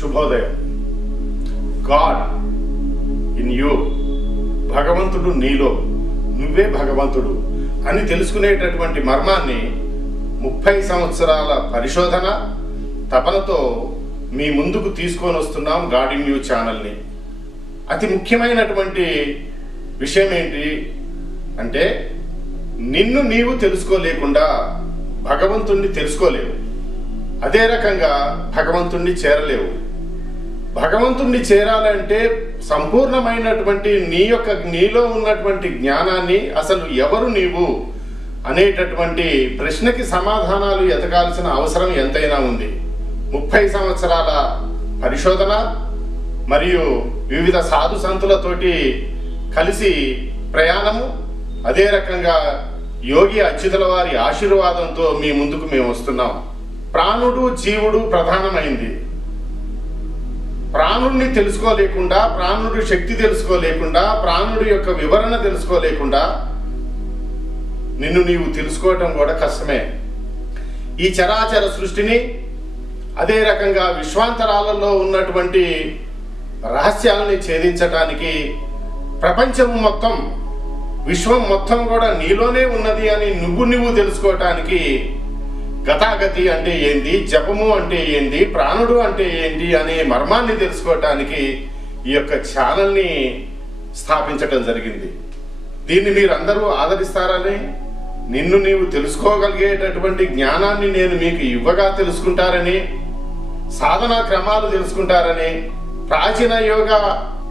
శుభోదయం. God in you, భగవంతుడు నీలో, నువ్వే భగవంతుడు అని తెలుసుకునేటటువంటి మర్మాన్ని 30 సంవత్సరాల పరిశోధన తపనతో మీ ముందుకు తీసుకొని వస్తున్నాం గాడ్ ఇన్ యూ ఛానల్ని. అతి ముఖ్యమైనటువంటి విషయం ఏంటి అంటే, నిన్ను నీవు తెలుసుకోలేకుండా భగవంతుణ్ణి తెలుసుకోలేవు. అదే రకంగా భగవంతుణ్ణి చేరలేవు. భగవంతుణ్ణి చేరాలంటే సంపూర్ణమైనటువంటి నీలో ఉన్నటువంటి జ్ఞానాన్ని, అసలు ఎవరు నీవు అనేటటువంటి ప్రశ్నకి సమాధానాలు ఎతకాల్సిన అవసరం ఎంతైనా ఉంది. 30 సంవత్సరాల పరిశోధన మరియు వివిధ సాధు సంతులతోటి కలిసి ప్రయాణము, అదే రకంగా యోగి అచ్యుతుల వారి ఆశీర్వాదంతో మీ ముందుకు మేము వస్తున్నాం. ప్రాణుడు జీవుడు ప్రధానమైంది. ప్రాణుడిని తెలుసుకోలేకుండా, ప్రాణుడి శక్తి తెలుసుకోలేకుండా, ప్రాణుడి యొక్క వివరణ తెలుసుకోలేకుండా నిన్ను నీవు తెలుసుకోవటం కూడా కష్టమే. ఈ చరాచర సృష్టిని, అదే రకంగా విశ్వాంతరాలలో ఉన్నటువంటి రహస్యాలని ఛేదించటానికి ప్రపంచం మొత్తం, విశ్వం మొత్తం కూడా నీలోనే ఉన్నది అని నువ్వు తెలుసుకోవటానికి గతాగతి అంటే ఏంది, జపము అంటే ఏంది, ప్రాణుడు అంటే ఏంటి అనే మర్మాన్ని తెలుసుకోవటానికి ఈ యొక్క ఛానల్ని స్థాపించటం జరిగింది. దీన్ని మీరందరూ ఆదరిస్తారని, నిన్ను నీవు తెలుసుకోగలిగేటటువంటి జ్ఞానాన్ని నేను మీకు ఇవ్వగా తెలుసుకుంటారని, సాధనా క్రమాలు తెలుసుకుంటారని, ప్రాచీన యోగా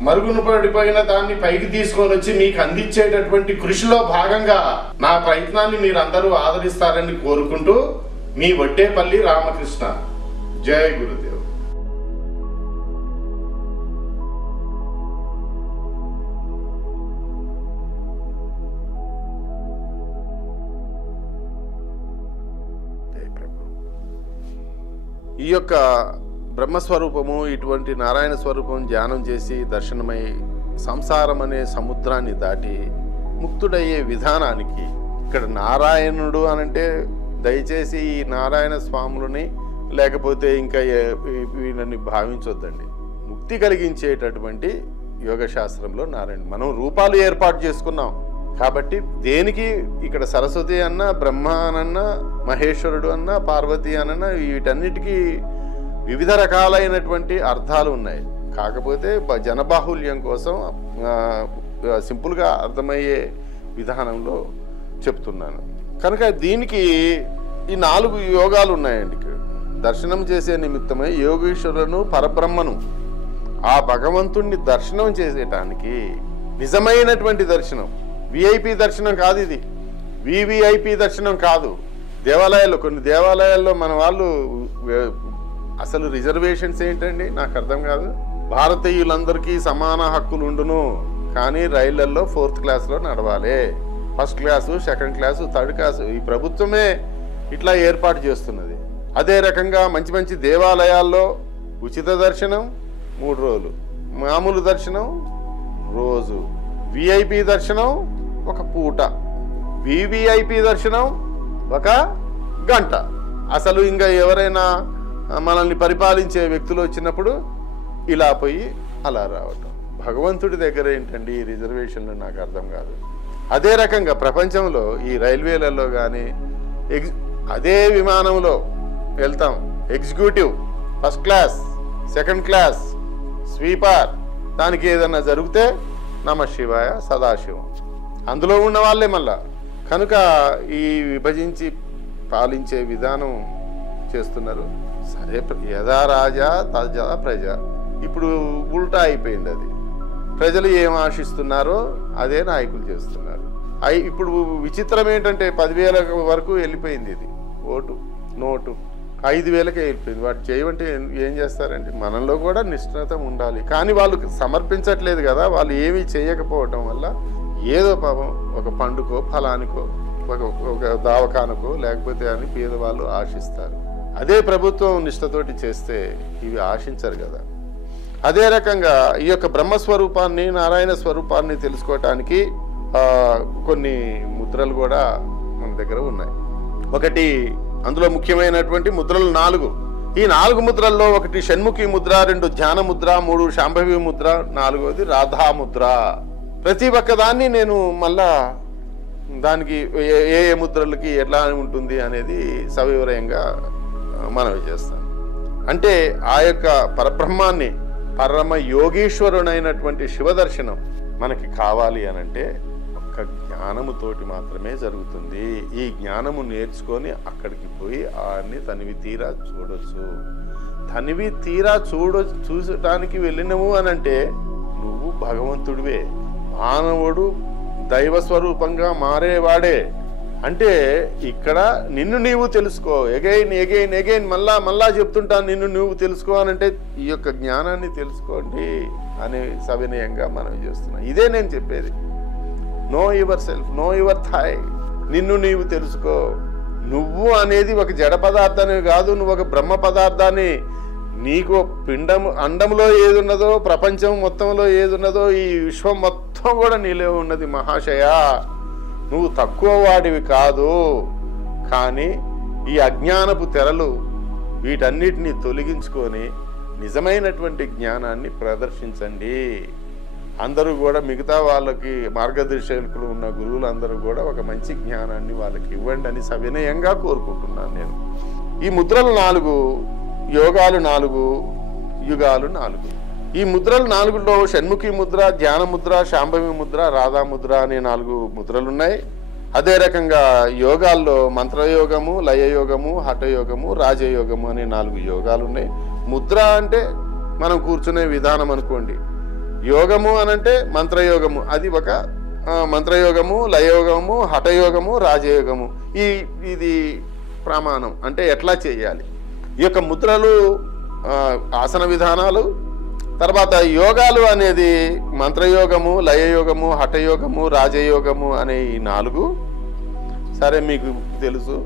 మరుగున పడిపోయిన దాన్ని పైకి తీసుకొని వచ్చి మీకు అందించేటటువంటి కృషిలో భాగంగా నా ప్రయత్నాన్ని మీరందరూ ఆదరిస్తారని కోరుకుంటూ, మీ వడ్డేపల్లి రామకృష్ణ. జై గురుదేవ్. ఈ యొక్క బ్రహ్మస్వరూపము, ఇటువంటి నారాయణ స్వరూపం ధ్యానం చేసి దర్శనమై సంసారం అనే సముద్రాన్ని దాటి ముక్తుడయ్యే విధానానికి, ఇక్కడ నారాయణుడు అనంటే దయచేసి ఈ నారాయణ స్వాములని లేకపోతే ఇంకా వీళ్ళని భావించొద్దండి. ముక్తి కలిగించేటటువంటి యోగశాస్త్రంలో నారాయణ, మనం రూపాలు ఏర్పాటు చేసుకున్నాం కాబట్టి దేనికి ఇక్కడ సరస్వతి అన్నా, బ్రహ్మ అనన్నా, మహేశ్వరుడు అన్నా, పార్వతి అనన్నా, వీటన్నిటికీ వివిధ రకాలైనటువంటి అర్థాలు ఉన్నాయి. కాకపోతే జనబాహుల్యం కోసం సింపుల్గా అర్థమయ్యే విధానంలో చెప్తున్నాను. కనుక దీనికి ఈ 4 యోగాలు ఉన్నాయండి. దర్శనం చేసే నిమిత్తమై యోగీశ్వరులను, పరబ్రహ్మను, ఆ భగవంతుణ్ణి దర్శనం చేసేటానికి నిజమైనటువంటి దర్శనం, విఐపి దర్శనం కాదు ఇది, వివిఐపి దర్శనం కాదు. దేవాలయాల్లో, కొన్ని దేవాలయాల్లో మన వాళ్ళు అసలు రిజర్వేషన్స్ ఏంటండి నాకు అర్థం కాదు. భారతీయులందరికీ సమాన హక్కులు ఉండును, కానీ రైళ్లలో 4th క్లాస్లో నడవాలి, 1st class, 2nd class, 3rd class ఈ ప్రభుత్వమే ఇట్లా ఏర్పాటు చేస్తున్నది. అదే రకంగా మంచి మంచి దేవాలయాల్లో ఉచిత దర్శనం 3 రోజులు, మామూలు దర్శనం రోజు, విఐపి దర్శనం 1 పూట, వివిఐపి దర్శనం 1 గంట. అసలు ఇంకా ఎవరైనా మనల్ని పరిపాలించే వ్యక్తులు వచ్చినప్పుడు ఇలా పోయి అలా రావటం. భగవంతుడి దగ్గర ఏంటండి ఈ రిజర్వేషన్లు నాకు అర్థం కాదు. అదే రకంగా ప్రపంచంలో ఈ రైల్వేలలో కానీ అదే విమానంలో వెళ్తాం, executive, 1st class, 2nd class, sweeper, దానికి ఏదన్నా జరిగితే నమ శివాయ సదాశివం, అందులో ఉన్న వాళ్ళే మళ్ళా. కనుక ఈ విభజించి పాలించే విధానం చేస్తున్నారు. సరే, యథా రాజా తజా ప్రజ, ఇప్పుడు ఉల్టా అయిపోయింది. అది ప్రజలు ఏం ఆశిస్తున్నారో అదే నాయకులు చేస్తున్నారు. ఇప్పుడు విచిత్రం ఏంటంటే 10,000 వరకు వెళ్ళిపోయింది ఇది ఓటు, నోటు 5,000కే వెళ్ళిపోయింది. వాటి చేయమంటే ఏం చేస్తారండి? మనలో కూడా నిష్ఠత ఉండాలి, కానీ వాళ్ళు సమర్పించట్లేదు కదా. వాళ్ళు ఏమీ చేయకపోవటం వల్ల ఏదో పాపం ఒక పండుకో, ఫలానికో, ఒక దావకానకో లేకపోతే అని పేదవాళ్ళు ఆశిస్తారు. అదే ప్రభుత్వం నిష్ఠతోటి చేస్తే ఇవి ఆశించరు కదా. అదే రకంగా ఈ యొక్క బ్రహ్మస్వరూపాన్ని, నారాయణ స్వరూపాన్ని తెలుసుకోవటానికి కొన్ని ముద్రలు కూడా మన దగ్గర ఉన్నాయి. ఒకటి, అందులో ముఖ్యమైనటువంటి ముద్రలు 4. ఈ 4 ముద్రల్లో ఒకటి షణ్ముఖి ముద్ర, 2 ధ్యాన ముద్ర, 3 శాంభవి ముద్ర, 4వది రాధా ముద్ర. ప్రతి ఒక్కదాన్ని నేను మళ్ళా దానికి ఏ ముద్రలకి ఎట్లా ఉంటుంది అనేది సవివరంగా మనవి చేస్తాను. అంటే ఆ యొక్క పరబ్రహ్మాన్ని, పరమ యోగీశ్వరునైనటువంటి శివదర్శనం మనకి కావాలి అనంటే ఒక్క జ్ఞానముతోటి మాత్రమే జరుగుతుంది. ఈ జ్ఞానము నేర్చుకొని అక్కడికి పోయి ఆయన్ని తనివి తీరా చూడొచ్చు. తనివి తీరా చూసటానికి వెళ్ళినవు అనంటే నువ్వు భగవంతుడివే, మానవుడు దైవ స్వరూపంగా మారేవాడే. అంటే ఇక్కడ నిన్ను నీవు తెలుసుకో, ఎగైన్ ఎగైన్ ఎగైన్ మళ్ళా చెప్తుంటాను, నిన్ను నువ్వు తెలుసుకో అనంటే ఈ యొక్క జ్ఞానాన్ని తెలుసుకోండి అని సవినయంగా మనం చేస్తున్నాం. ఇదే నేను చెప్పేది. Know yourself, know your thy. నిన్ను నీవు తెలుసుకో. నువ్వు అనేది ఒక జడ పదార్థాన్ని కాదు, నువ్వు ఒక బ్రహ్మ పదార్థాన్ని. నీకు అండంలో ఏది ఉన్నదో, ప్రపంచం మొత్తంలో ఏది ఉన్నదో, ఈ విశ్వం మొత్తం కూడా నీలో ఉన్నది మహాశయ. నువ్వు తక్కువ వాడివి కాదు. కానీ ఈ అజ్ఞానపు తెరలు వీటన్నిటినీ తొలగించుకొని నిజమైనటువంటి జ్ఞానాన్ని ప్రదర్శించండి. అందరూ కూడా మిగతా వాళ్ళకి మార్గదర్శకులు ఉన్న గురువులు అందరూ కూడా ఒక మంచి జ్ఞానాన్ని వాళ్ళకి ఇవ్వండి అని సవినయంగా కోరుకుంటున్నాను నేను. ఈ ముద్రలు 4, యోగాలు 4, యుగాలు 4. ఈ ముద్రలు 4లో షణ్ముఖి ముద్ర, ధ్యాన ముద్ర, శాంభవి ముద్ర, రాధా ముద్ర అనే 4 ముద్రలున్నాయి. అదే రకంగా యోగాల్లో మంత్రయోగము, లయయోగము, హఠయోగము, రాజయోగము అనే 4 యోగాలు ఉన్నాయి. ముద్ర అంటే మనం కూర్చునే విధానం అనుకోండి. యోగము అనంటే మంత్రయోగము, అది ఒక మంత్రయోగము, లయయోగము, హఠయోగము, రాజయోగము. ఇది ప్రమాణం అంటే ఎట్లా చేయాలి. ఈ యొక్క ముద్రలు ఆసన విధానాలు. తర్వాత యోగాలు అనేది మంత్రయోగము, లయయోగము, హఠయోగము, రాజయోగము అనే ఈ 4. సరే మీకు తెలుసు.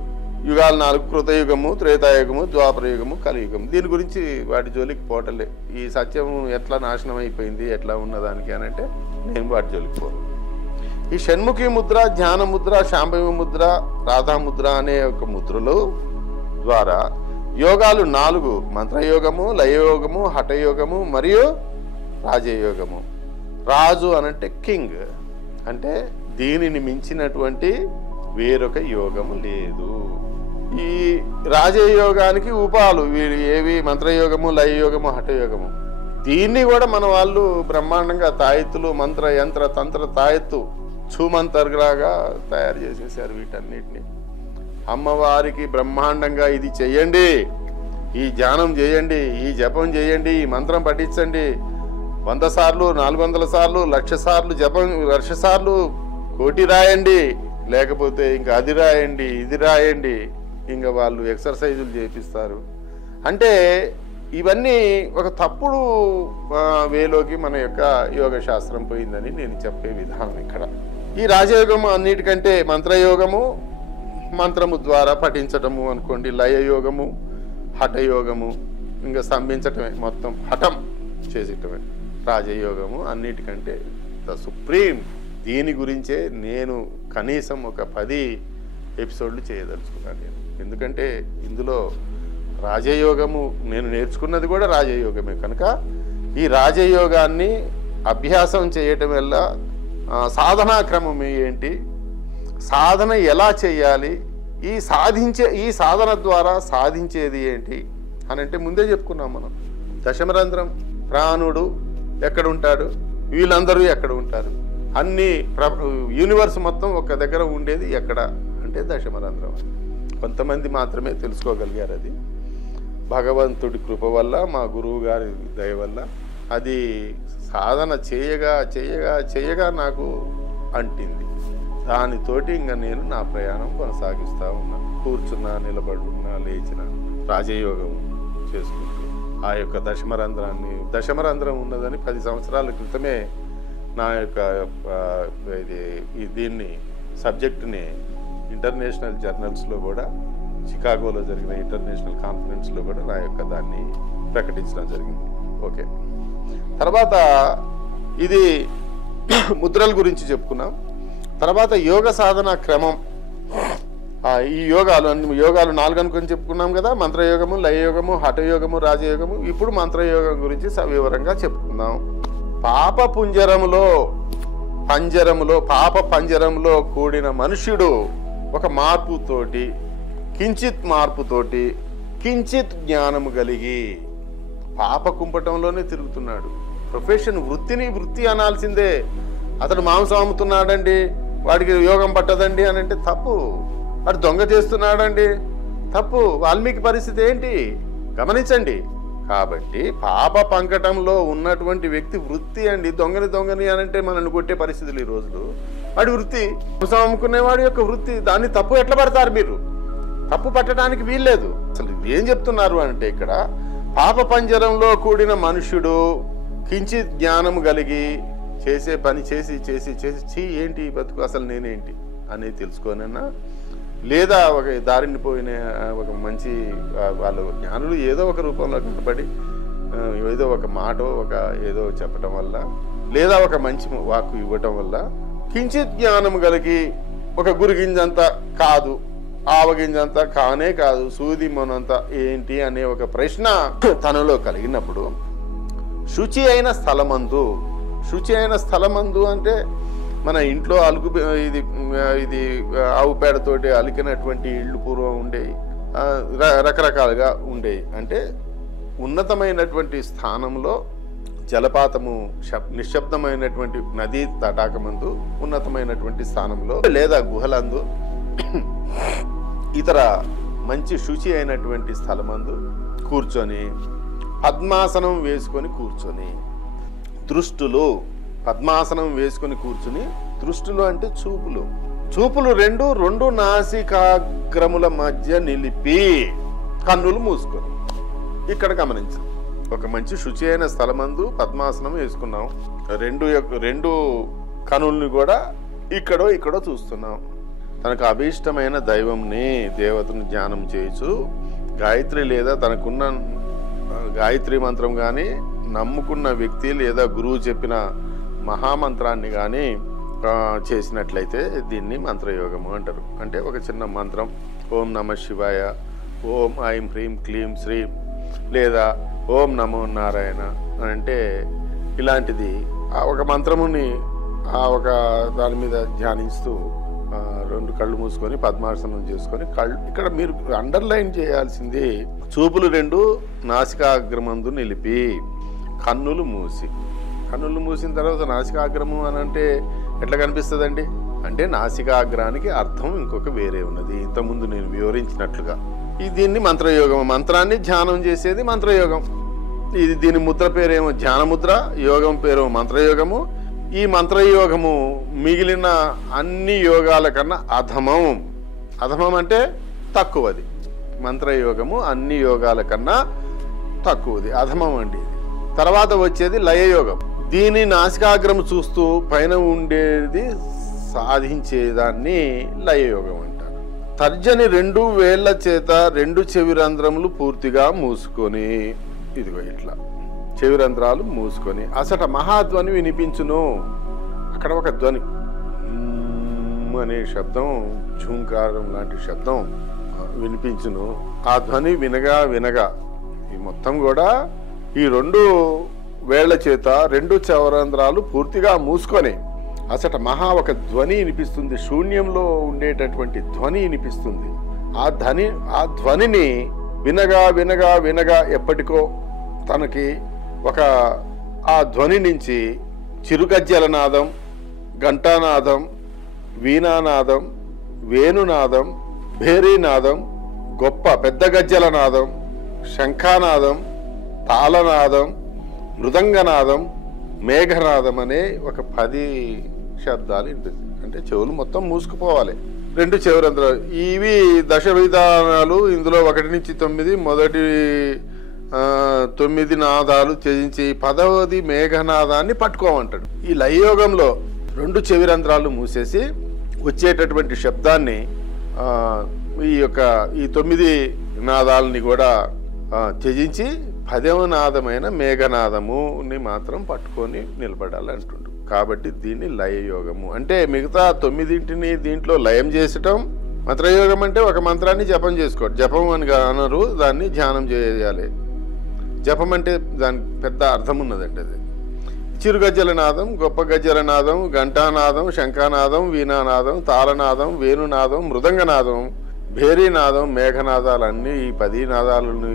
యుగాలు 4: కృతయుగము, త్రేతాయుగము, ద్వాపరయుగము, కలియుగము. దీని గురించి వాటి జోలికి పోవటలే. ఈ సత్యం ఎట్లా నాశనం అయిపోయింది, ఎట్లా ఉన్నదానికి అని అంటే నేను వాటి జోలికి పోను. ఈ షణ్ముఖి ముద్ర, ధ్యాన ముద్ర, శాంభవి ముద్ర, రాధా ముద్ర అనే ఒక ముద్రలు ద్వారా యోగాలు 4: మంత్రయోగము, లయయోగము, హఠయోగము మరియు రాజయోగము. రాజు అనంటే కింగ్, అంటే దీనిని మించినటువంటి వేరొక యోగము లేదు. ఈ రాజయోగానికి ఉపాలు ఏవి? మంత్రయోగము, లయయోగము, హఠయోగము. దీన్ని కూడా మన వాళ్ళు బ్రహ్మాండంగా తాయెత్తులు, మంత్ర యంత్ర తంత్ర తాయెత్తు ఛూమంతర్లాగా తయారు చేసేసారు వీటన్నిటిని. అమ్మవారికి బ్రహ్మాండంగా ఇది చెయ్యండి, ఈ ధ్యానం చేయండి, ఈ జపం చేయండి, ఈ మంత్రం పఠించండి, 100 సార్లు, 400 సార్లు, 1,00,000 సార్లు జపం, 1,00,000 సార్లు కోటి రాయండి, లేకపోతే ఇంకా అది రాయండి, ఇది రాయండి, ఇంకా వాళ్ళు ఎక్సర్సైజులు చేపిస్తారు. అంటే ఇవన్నీ ఒక తప్పుడు వేలోకి మన యొక్క యోగ శాస్త్రం పోయిందని నేను చెప్పే విధానం ఇక్కడ. ఈ రాజయోగము అన్నిటికంటే మంత్రయోగము, మంత్రము ద్వారా పఠించటము అనుకోండి, లయయోగము, హఠయోగము, ఇంకా స్తంభించటమే, మొత్తం హఠం చేసేటమే. రాజయోగము అన్నిటికంటే ద సుప్రీం. దీని గురించే నేను కనీసం ఒక 10 ఎపిసోడ్లు చేయదలుచుకున్నాను నేను. ఎందుకంటే ఇందులో రాజయోగము నేను నేర్చుకున్నది కూడా రాజయోగమే కనుక ఈ రాజయోగాన్ని అభ్యాసం చేయటం వల్ల సాధనా క్రమం ఏంటి, సాధన ఎలా చేయాలి, ఈ సాధన ద్వారా సాధించేది ఏంటి అని అంటే ముందే చెప్పుకున్నాం మనం. దశమరంధ్రం, ప్రాణుడు ఎక్కడ ఉంటాడు, వీళ్ళందరూ ఎక్కడ ఉంటారు, అన్ని యూనివర్స్ మొత్తం ఒక దగ్గర ఉండేది ఎక్కడ అంటే దశమరంధ్రం. కొంతమంది మాత్రమే తెలుసుకోగలిగారు. అది భగవంతుడి కృప వల్ల, మా గురువు గారి దయ వల్ల అది సాధన చేయగా చేయగా చేయగా నాకు అంటింది. దానితోటి ఇంకా నేను నా ప్రయాణం కొనసాగిస్తూ ఉన్నా. కూర్చున్నా, నిలబడున్నా, లేచిన రాజయోగం చేసుకుంటూ ఆ యొక్క దశమరంధ్రం ఉన్నదని 10 సంవత్సరాల క్రితమే నా యొక్క దీన్ని సబ్జెక్టుని ఇంటర్నేషనల్ జర్నల్స్లో కూడా, చికాగోలో జరిగిన ఇంటర్నేషనల్ కాన్ఫరెన్స్లో కూడా నా యొక్క దాన్ని ప్రకటించడం జరిగింది. ఓకే, తర్వాత ఇది ముద్రల గురించి చెప్పుకున్నాం. తర్వాత యోగ సాధన క్రమం ఈ యోగాలు 4 అనుకొని చెప్పుకున్నాం కదా, మంత్రయోగము, లయయోగము, హఠయోగము, రాజయోగము. ఇప్పుడు మంత్రయోగం గురించి సవివరంగా చెప్పుకుందాం. పాప పంజరంలో కూడిన మనుష్యుడు ఒక మార్పుతోటి, కించిత్ మార్పుతోటి, కించిత్ జ్ఞానము కలిగి పాప కుంపటంలోనే తిరుగుతున్నాడు. ప్రొఫెషన్, వృత్తి అనాల్సిందే. అతడు మాంసం అమ్ముతున్నాడండి, వాడికి యోగం పట్టదండి అని అంటే తప్పు. వాడు దొంగ చేస్తున్నాడండి, తప్పు. వాల్మీకి పరిస్థితి ఏంటి గమనించండి. కాబట్టి పాప పంకటంలో ఉన్నటువంటి వ్యక్తి వృత్తి అండి. దొంగని అని అంటే మనల్ని కొట్టే పరిస్థితులు ఈ రోజులు. వాడి వృత్తి, మాంసం అమ్ముకునేవాడి యొక్క వృత్తి, దాన్ని తప్పు ఎట్లా పడతారు మీరు? తప్పు పట్టడానికి వీల్లేదు. అసలు ఏం చెప్తున్నారు అంటే ఇక్కడ పాప పంజరంలో కూడిన మనుష్యుడు కించిత్ జ్ఞానం కలిగి చేసే పని చేసి ఏంటి బతుకు, అసలు నేనేంటి అనేది తెలుసుకోనన్నా, లేదా ఒక దారిని పోయిన ఒక మంచి వాళ్ళు జ్ఞానులు ఏదో ఒక రూపంలో కనపడి ఏదో ఒక మాట ఏదో చెప్పడం వల్ల, లేదా ఒక మంచి వాక్కు ఇవ్వటం వల్ల కించిత్ జ్ఞానం కలిగి ఒక గురిగింజంతా కాదు, ఆవగింజంతా కానే కాదు, సూది మొనంతా ఏంటి అనే ఒక ప్రశ్న తనలో కలిగినప్పుడు శుచి అయిన స్థలమందు అంటే మన ఇంట్లో ఇది ఆవు పేడతోటి అలికినటువంటి ఇళ్ళు పూర్వం ఉండేవి, రకరకాలుగా ఉండేవి. అంటే ఉన్నతమైనటువంటి స్థానంలో జలపాతము, నిశ్శబ్దమైనటువంటి నదీ తటాకమందు ఉన్నతమైనటువంటి స్థానంలో, లేదా గుహలందు, ఇతర మంచి శుచి అయినటువంటి స్థలమందు కూర్చొని పద్మాసనం వేసుకొని కూర్చొని, పద్మాసనం వేసుకొని కూర్చుని, దృష్టులు అంటే చూపులు రెండు నాసికాగ్రముల మధ్య నిలిపి కన్నులు మూసుకొని. ఇక్కడ గమనించు, ఒక మంచి శుచి అయిన స్థలమందు పద్మాసనం వేసుకున్నాం, రెండు కనుల్ని కూడా ఇక్కడో చూస్తున్నాం. తనకు అభీష్టమైన దేవతను ధ్యానం చేయొచ్చు. గాయత్రి లేదా తనకున్న గాయత్రి మంత్రం కానీ, నమ్ముకున్న వ్యక్తి లేదా గురువు చెప్పిన మహామంత్రాన్ని కానీ చేసినట్లయితే దీన్ని మంత్రయోగము అంటారు. అంటే ఒక చిన్న మంత్రం, ఓం నమ శివాయ, ఓం ఐం హ్రీం క్లీం శ్రీం, లేదా ఓం నమో నారాయణ అని అంటే ఇలాంటిది ఒక మంత్రముని ఒక దాని మీద ధ్యానిస్తూ 2 కళ్ళు మూసుకొని పద్మాసనం చేసుకొని ఇక్కడ మీరు అండర్లైన్ చేయాల్సింది, చూపులు 2 నాసికాగ్రమందు నిలిపి కన్నులు మూసిన తర్వాత నాసికాగ్రము అని అంటే ఎట్లా కనిపిస్తుందండి? అంటే నాసికాగ్రానికి అర్థం ఇంకొక వేరే ఉన్నది, ఇంతకుముందు నేను వివరించినట్లుగా. దీన్ని మంత్రయోగం, మంత్రాన్ని ధ్యానం చేసేది మంత్రయోగం. దీని ముద్ర పేరేమో ధ్యానముద్ర, యోగం పేరు మంత్రయోగము. ఈ మంత్రయోగము మిగిలిన అన్ని యోగాల కన్నా అధమం అంటే తక్కువది. మంత్రయోగము అన్ని యోగాల కన్నా తక్కువది, అధమం అండి. తర్వాత వచ్చేది లయయోగం. దీని నాసికాగ్రము చూస్తూ పైన ఉండేది సాధించేదాన్ని లయయోగం అంటారు. తర్జని 2 వేళ్ల చేత 2 చెవిరంధ్రములు పూర్తిగా మూసుకొని, ఇదిగో ఇట్లా చెవిరంధ్రాలు మూసుకొని అసట మహాధ్వని వినిపించును. అక్కడ ఒక ధ్వని అనే శబ్దం, ఝూంకారం లాంటి శబ్దం వినిపించును. ఆ ధ్వని వినగా ఈ మొత్తం కూడా ఈ 2 వేళ్ల చేత 2 చెవిరంధ్రాలు పూర్తిగా మూసుకొని అసట ఒక ధ్వని వినిపిస్తుంది. శూన్యంలో ఉండేటటువంటి ధ్వని వినిపిస్తుంది. ఆ ధ్వనిని వినగా ఎప్పటికో తనకి ఆ ధ్వని నుంచి చిరుగజ్జలనాదం, ఘంటానాదం, వీణానాదం, వేణునాదం, భేరీనాదం, గొప్ప పెద్ద గజ్జలనాదం, శంఖానాదం, తాళనాదం, మృదంగనాదం, మేఘనాదం అనే ఒక 10 శబ్దాలు వినిపిస్తుంది. అంటే చెవులు మొత్తం మూసుకుపోవాలి. 2 చెవిరంధ్రాలు. ఇవి 10 విధానాలు. ఇందులో 1 నుంచి 9 మొదటి 9 నాదాలు త్యజించి 10వది మేఘనాదాన్ని పట్టుకోమంటాడు. ఈ లయయోగంలో 2 చెవిరంధ్రాలు మూసేసి వచ్చేటటువంటి శబ్దాన్ని ఈ 9 నాదాలని కూడా త్యజించి 10వ నాదమైన మేఘనాదముని మాత్రం పట్టుకొని నిలబడాలంటుండు. కాబట్టి దీన్ని లయయోగము అంటే మిగతా 9టిని దీంట్లో లయం చేసటం, మంత్రయోగం అంటే ఒక మంత్రాన్ని జపం చేసుకోండి. జపం అని అనరు, దాన్ని ధ్యానం చేయాలి. జపం అంటే దానికి పెద్ద అర్థం ఉన్నదండి. అది చిరు గజ్జల నాదం, గొప్ప గజ్జల నాదం, ఘంటానాదం, శంఖానాదం, వీణానాదం, తాళనాదం, వేణునాదం, మృదంగనాదం, భేరీనాదం, మేఘనాదాలన్నీ ఈ 10 నాదాలను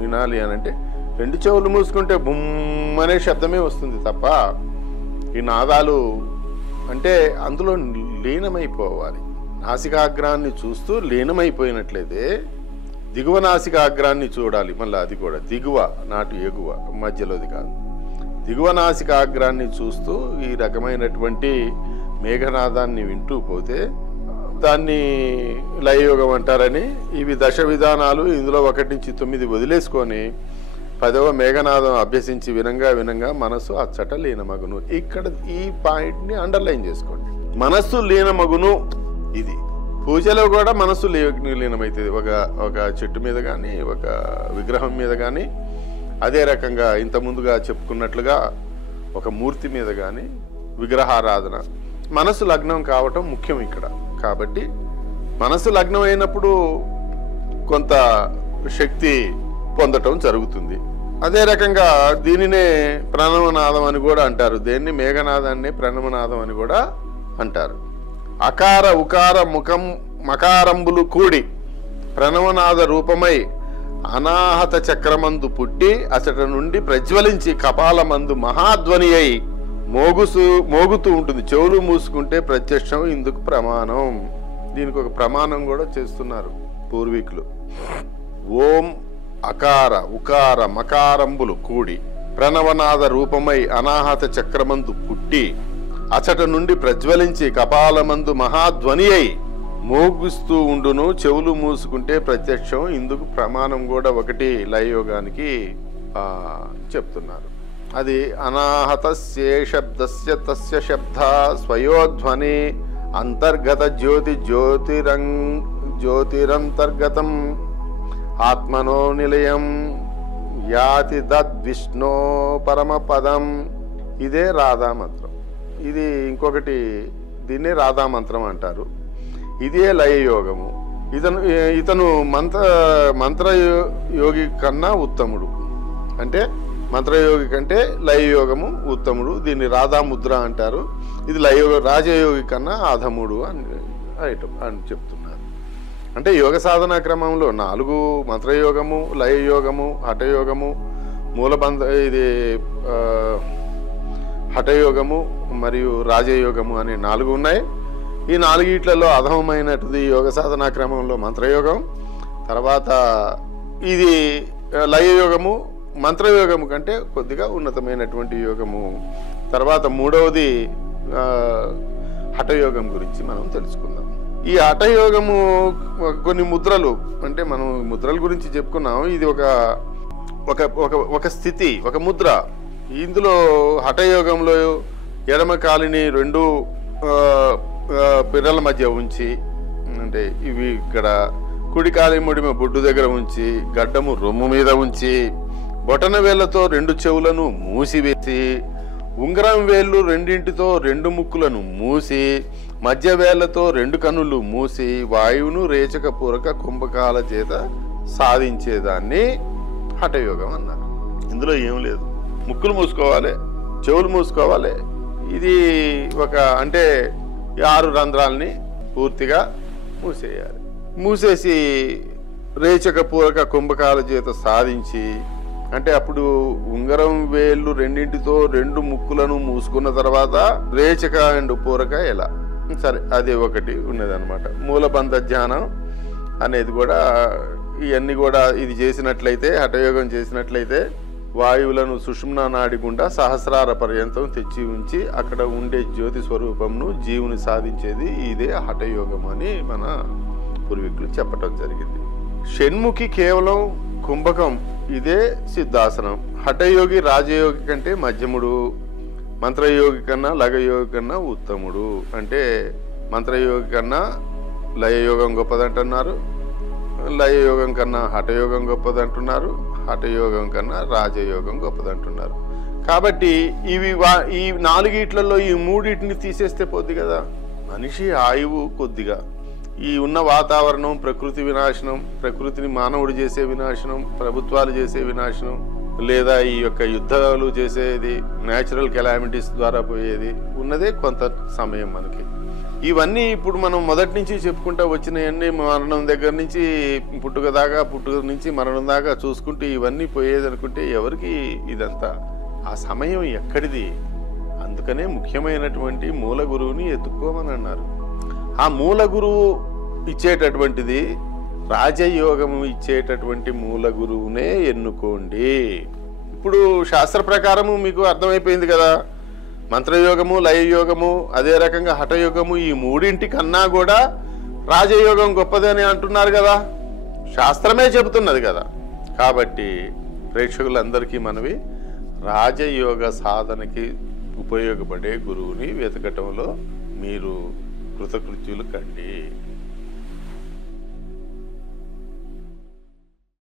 వినాలి అని అంటే 2 చెవులు మూసుకుంటే బుమ్ అనే శబ్దమే వస్తుంది తప్ప ఈ నాదాలు అంటే అందులో లీనమైపోవాలి. నాసికాగ్రాన్ని చూస్తూ లీనమైపోయినట్లయితే దిగువ నాసికాగ్రాన్ని చూడాలి. మళ్ళీ అది కూడా దిగువ, నాటు ఎగువ, మధ్యలోది కాదు. దిగువ నాసికాగ్రాన్ని చూస్తూ ఈ రకమైనటువంటి మేఘనాదాన్ని వింటూ పోతే దాన్ని లయయోగం అంటారని. ఇవి 10 విధానాలు. ఇందులో 1 నుంచి 9 వదిలేసుకొని 10వ మేఘనాదం అభ్యసించి వినంగా మనస్సు అచ్చట లీనమగును. ఇక్కడ ఈ పాయింట్ని అండర్లైన్ చేసుకోండి. మనస్సు లీనమగును. ఇది పూజలో కూడా మనస్సు లీనమవుతుంది. ఒక చెట్టు మీద కానీ, ఒక విగ్రహం మీద కానీ, అదే రకంగా ఇంత ముందుగా చెప్పుకున్నట్లుగా ఒక మూర్తి మీద కానీ విగ్రహారాధన, మనసు లగ్నం కావటం ముఖ్యం ఇక్కడ. కాబట్టి మనసు లగ్నం అయినప్పుడు కొంత శక్తి పొందటం జరుగుతుంది. అదే రకంగా దీనినే ప్రణవనాదం అని కూడా అంటారు. దేన్ని మేఘనాదాన్ని ప్రణవనాదం అని కూడా అంటారు. అకార ఉకార ముఖం మకారంబులు కూడి ప్రణవనాద రూపమై అనాహత చక్రమందు పుట్టి అచట నుండి ప్రజ్వలించి కపాలమందు మహాధ్వని అయి మోగుతూ ఉంటుంది. చెవులు మూసుకుంటే ప్రత్యక్షం ఇందుకు ప్రమాణం. దీనికి ఒక ప్రమాణం కూడా చేస్తున్నారు పూర్వీకులు. ఓం అకార ఉకార మకారంబులు కూడి ప్రణవనాద రూపమై అనాహత చక్రమందు పుట్టి అచట నుండి ప్రజ్వలించి కపాలమందు మహాధ్వని అయి మోగుస్తూ ఉండును. చెవులు మూసుకుంటే ప్రత్యక్షం ఇందుకు ప్రమాణం కూడా ఒకటి లయయోగానికి చెప్తున్నారు. అది అనాహత శబ్దస్య తస్య శబ్ద స్వయోధ్వని అంతర్గత జ్యోతిరంతర్గతం ఆత్మనో నిలయం యాతి దద్విష్ణో పరమపదం. ఇదే రాధామంత్రం. ఇది ఇంకొకటి, దీన్నే రాధామంత్రం అంటారు. ఇదే లయయోగము. ఇతను మంత్రయోగి కన్నా ఉత్తముడు. అంటే మంత్రయోగి కంటే లయయోగము ఉత్తముడు. దీన్ని రాధాముద్ర అంటారు. ఇది రాజయోగి కన్నా అధముడు అని చెప్తున్నారు. అంటే యోగ సాధనా క్రమంలో 4 మంత్రయోగము, లయయోగము, హఠయోగము, ఇది హఠయోగము మరియు రాజయోగము అనే 4 ఉన్నాయి. ఈ 4 అధమమైనది యోగ సాధనా క్రమంలో మంత్రయోగం. తర్వాత ఇది లయయోగము మంత్రయోగము కంటే కొద్దిగా ఉన్నతమైనటువంటి యోగము. తర్వాత 3వది హఠయోగం గురించి మనం తెలుసుకుందాం. ఈ హఠయోగము కొన్ని ముద్రలు, అంటే మనం ముద్రల గురించి చెప్పుకున్నాం. ఇది ఒక స్థితి, ఒక ముద్ర. ఇందులో హఠయోగంలో ఎడమ కాలిని 2 పిర్రల మధ్య ఉంచి, అంటే ఇవి ఇక్కడ కుడి కాలి ముడిమ బొడ్డు దగ్గర ఉంచి, గడ్డము రొమ్ము మీద ఉంచి, బొటన వేళ్లతో 2 చెవులను మూసివేసి, ఉంగరం వేళ్ళు 2టితో 2 ముక్కులను మూసి, మధ్య వేళ్లతో 2 కన్నులు మూసి, వాయువును రేచక పూరక కుంభకాల చేత సాధించేదాన్ని హఠయోగం అన్నారు. ఇందులో ఏం లేదు. ముక్కులు మూసుకోవాలి, చెవులు మూసుకోవాలి. ఇది అంటే 6 రంధ్రాలని పూర్తిగా మూసేయాలి. మూసేసి రేచక పూరక కుంభకాల చేత సాధించి, అంటే అప్పుడు ఉంగరం వేళ్ళు 2టితో 2 ముక్కులను మూసుకున్న తర్వాత రేచక అండ్ పూరక ఎలా, సరే అది ఒకటి ఉన్నదన్నమాట. మూలబంధ ధ్యానం అనేది కూడా, ఇవన్నీ కూడా ఇది చేసినట్లయితే, హఠయోగం చేసినట్లయితే వాయువులను సుషుమ్నా నాడి గుండా సహస్రార పర్యంతం తెచ్చి ఉంచి అక్కడ ఉండే జ్యోతి స్వరూపంను జీవుని సాధించేది ఇదే హఠయోగం అని మన పూర్వీకులు చెప్పటం జరిగింది. షణ్ముఖి కేవలం కుంభకం, ఇదే సిద్ధాసనం. హఠయోగి రాజయోగి కంటే మధ్యముడు, మంత్రయోగి కన్నా లయయోగి కన్నా ఉత్తముడు. అంటే మంత్రయోగి కన్నా లయయోగం గొప్పదంటున్నారు, లయయోగం కన్నా హఠయోగం గొప్పదంటున్నారు, హఠయోగం కన్నా రాజయోగం గొప్పదంటున్నారు. కాబట్టి ఈ 4 ఈ 3 తీసేస్తే పోద్ది కదా. మనిషి ఆయువు కొద్దిగా ఈ ఉన్న వాతావరణం, ప్రకృతి వినాశనం, ప్రకృతిని మానవుడు చేసే వినాశనం, ప్రభుత్వాలు చేసే వినాశనం, లేదా ఈ యొక్క యుద్ధాలు చేసేది, న్యాచురల్ కెలామిటీస్ ద్వారా పోయేది ఉన్నదే కొంత సమయం మనకి. ఇవన్నీ ఇప్పుడు మనం మొదటి నుంచి చెప్పుకుంటూ వచ్చినవన్నీ మరణం దగ్గర నుంచి పుట్టుక దాకా, పుట్టుక నుంచి మరణం దాకా చూసుకుంటే ఇవన్నీ పోయేది అనుకుంటే ఎవరికి ఇదంతా ఆ సమయం ఎక్కడిది? అందుకనే ముఖ్యమైనటువంటి మూల గురువుని ఎత్తుక్కోమని అన్నారు. ఆ మూల గురువు ఇచ్చేటటువంటిది, రాజయోగము ఇచ్చేటటువంటి మూల గురువునే ఎన్నుకోండి. ఇప్పుడు శాస్త్ర ప్రకారము మీకు అర్థమైపోయింది కదా, మంత్రయోగము, లయయోగము, అదే రకంగా హఠయోగము, ఈ మూడింటి కన్నా కూడా రాజయోగం గొప్పదని అంటున్నారు కదా, శాస్త్రమే చెబుతున్నది కదా. కాబట్టి ప్రేక్షకులందరికీ మనవి, రాజయోగ సాధనకి ఉపయోగపడే గురువుని వెతకటంలో మీరు కృతకృత్యులు కండి.